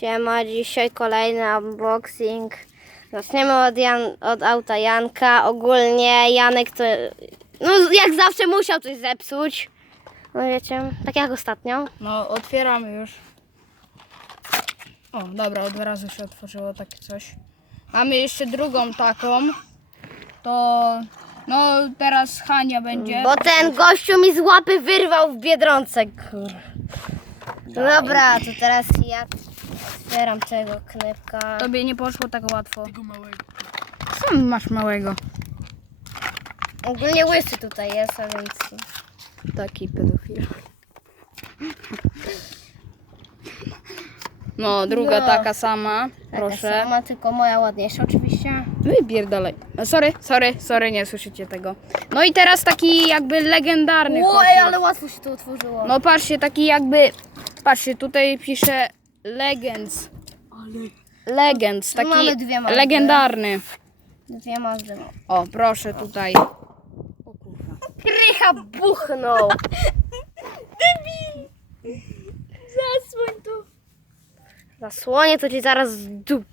Siema, dzisiaj kolejny unboxing. Zaczniemy od, Jan, od auta Janka. Ogólnie Janek to, no jak zawsze musiał coś zepsuć. No wiecie, tak jak ostatnio. No, otwieramy już. O, dobra, od razu się otworzyło takie coś. Mamy jeszcze drugą taką. To, no, teraz Hania będzie. Bo ten gościu mi z łapy wyrwał w Biedronce. Kur. No dobra, to teraz ja otwieram tego knepka. Tobie nie poszło tak łatwo. Sam masz małego. Ogólnie łysy tutaj jest, a więc... Taki pedofil. No, druga No. taka sama. Taka Proszę. sama, tylko moja ładniejsza oczywiście. Wybier dalej. Sorry, sorry, sorry, nie słyszycie tego. No i teraz taki jakby legendarny. Oj, kosmos. ale łatwo się to otworzyło. No patrzcie, taki jakby. Patrzcie, tutaj pisze Legends. Legends, taki mamy dwie mapy. legendarny. Dwie mazdy. O, proszę tutaj. Krycha buchnął. Zasłoń to. Zasłonię to ci zaraz z dup.